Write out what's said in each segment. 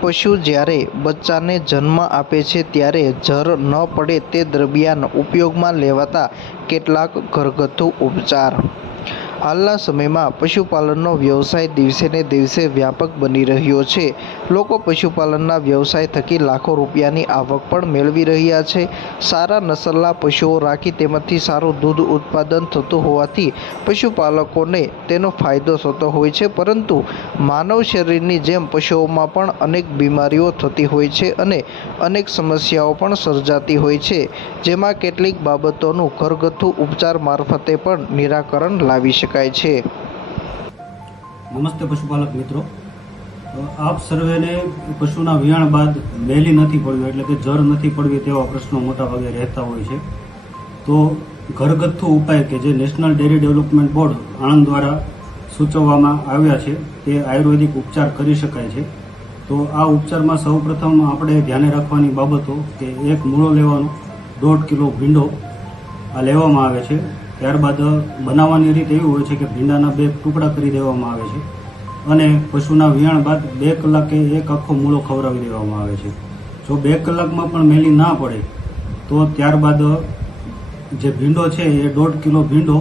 પશુ જ્યારે બચ્ચાને જન્મ આપે છે ત્યારે જર ન પડે તે દરમિયાન ઉપયોગમાં લેવાતા કેટલાક ઘરગથ્થુ ઉપચાર. હાલના સમયમાં પશુપાલનનો વ્યવસાય દિવસે ને દિવસે વ્યાપક બની રહ્યો છે. લોકો પશુપાલનના વ્યવસાય થકી લાખો રૂપિયાની આવક પણ મેળવી રહ્યા છે. સારા નસલના પશુઓ રાખી તેમાંથી સારું દૂધ ઉત્પાદન થતું હોવાથી પશુપાલકોને તેનો ફાયદો થતો હોય છે. પરંતુ માનવ શરીરની જેમ પશુઓમાં પણ અનેક બીમારીઓ થતી હોય છે અને અનેક સમસ્યાઓ પણ સર્જાતી હોય છે, જેમાં કેટલીક બાબતોનું ઘરગથ્થુ ઉપચાર મારફતે પણ નિરાકરણ લાવી શકાય છે. નમસ્તે પશુપાલક મિત્રો. આપ સર્વેને પશુના વિયાણ બાદ મેલી નથી પડવી એટલે કે જર નથી પડવી તેવા પ્રશ્નો મોટાભાગે રહેતા હોય છે. તો ઘરગથ્થુ ઉપાય કે જે national dairy development board Anand દ્વારા સૂચવવામાં આવ્યા છે તે આયુર્વેદિક ઉપચાર કરી શકાય છે. તો આ ઉપચારમાં સૌપ્રથમ આપણે ધ્યાને રાખવાની બાબતો કે એક મૂળો લેવાનો, 1.5 કિલો ભીંડો આ લેવામાં આવે છે. ત્યારબાદ બનાવવાની રીત એવી હોય છે કે ભીંડાના 2 ટુકડા કરી દેવામાં આવે છે અને પશુના વિયાણ બાદ 2 કલાકે એક આખો મૂળો ખવડાવી દેવામાં આવે છે. જો 2 કલાકમાં પણ મેલી ના પડે તો ત્યારબાદ જે ભીંડો છે એ 1.5 કિલો ભીંડો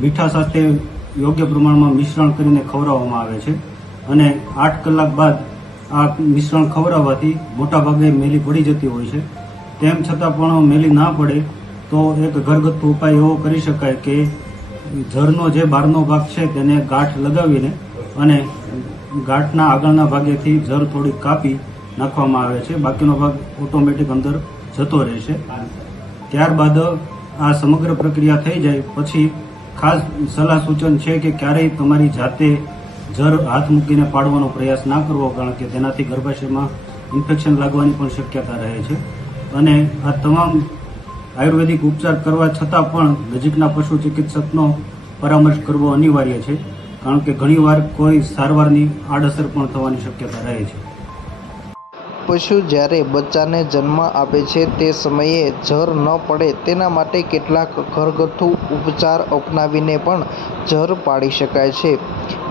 મીઠા સાથે યોગ્ય પ્રમાણમાં મિશ્રણ કરીને ખવડાવવામાં આવે છે અને 8 કલાક બાદ આ મિશ્રણ ખવડાવવાથી મોટાભાગે મેલી પડી જતી હોય છે. તેમ છતાં પણ મેલી ના પડે તો એક ઘરગથ્થુ ઉપાય એવો કરી શકાય કે જરનો જે બહારનો ભાગ છે તેને ગાંઠ લગાવીને અને ગાંઠના આગળના ભાગેથી જર થોડી કાપી નાખવામાં આવે છે. બાકીનો ભાગ ઓટોમેટિક અંદર જતો રહેશે. ત્યારબાદ આ સમગ્ર પ્રક્રિયા થઈ જાય પછી ખાસ સલાહ સૂચન છે કે ક્યારેય તમારી જાતે જર હાથ મૂકીને પાડવાનો પ્રયાસ ના કરવો, કારણ કે તેનાથી ગર્ભાશયમાં ઇન્ફેક્શન લાગવાની પણ શક્યતા રહે છે. અને આ તમામ આયુર્વેદિક ઉપચાર કરવા છતાં પણ નજીકના પશુ ચિકિત્સકનો પરામર્શ કરવો અનિવાર્ય છે, કારણ કે ઘણીવાર કોઈ સારવારની આડઅસર પણ થવાની શક્યતા રહે છે. પશુ જ્યારે બચ્ચાને જન્મ આપે છે તે સમયે જર ન પડે તેના માટે કેટલાક ઘરગથ્થુ ઉપચાર અપનાવીને પણ જર પાડી શકાય છે.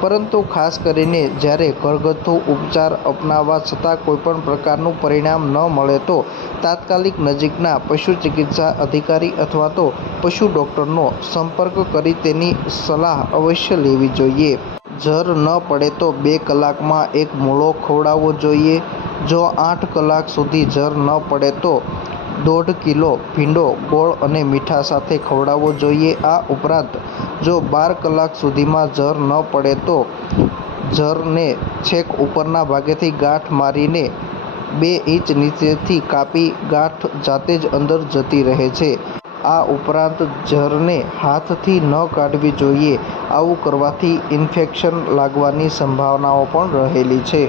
પરંતુ ખાસ કરીને જ્યારે ઘરગથ્થુ ઉપચાર અપનાવવા છતાં કોઈપણ પ્રકારનું પરિણામ ન મળે તો તાત્કાલિક નજીકના પશુ ચિકિત્સા અધિકારી અથવા તો પશુ ડૉક્ટરનો સંપર્ક કરી તેની સલાહ અવશ્ય લેવી જોઈએ. જર ન પડે તો 2 કલાકમાં એક મૂળો ખવડાવવો જોઈએ. જો 8 કલાક સુધી જર ન પડે તો 1.5 કિલો ભીંડો ગોળ અને મીઠા સાથે ખવડાવવો જોઈએ. આ ઉપરાંત જો 12 કલાક સુધીમાં જર ન પડે તો જરને છેક ઉપરના ભાગેથી ગાંઠ મારીને 2 ઇંચ નીચેથી કાપી ગાંઠ જાતે જ અંદર જતી રહે છે. આ ઉપરાંત જરને હાથથી ન કાઢવી જોઈએ. આવું કરવાથી ઇન્ફેક્શન લાગવાની સંભાવનાઓ પણ રહેલી છે.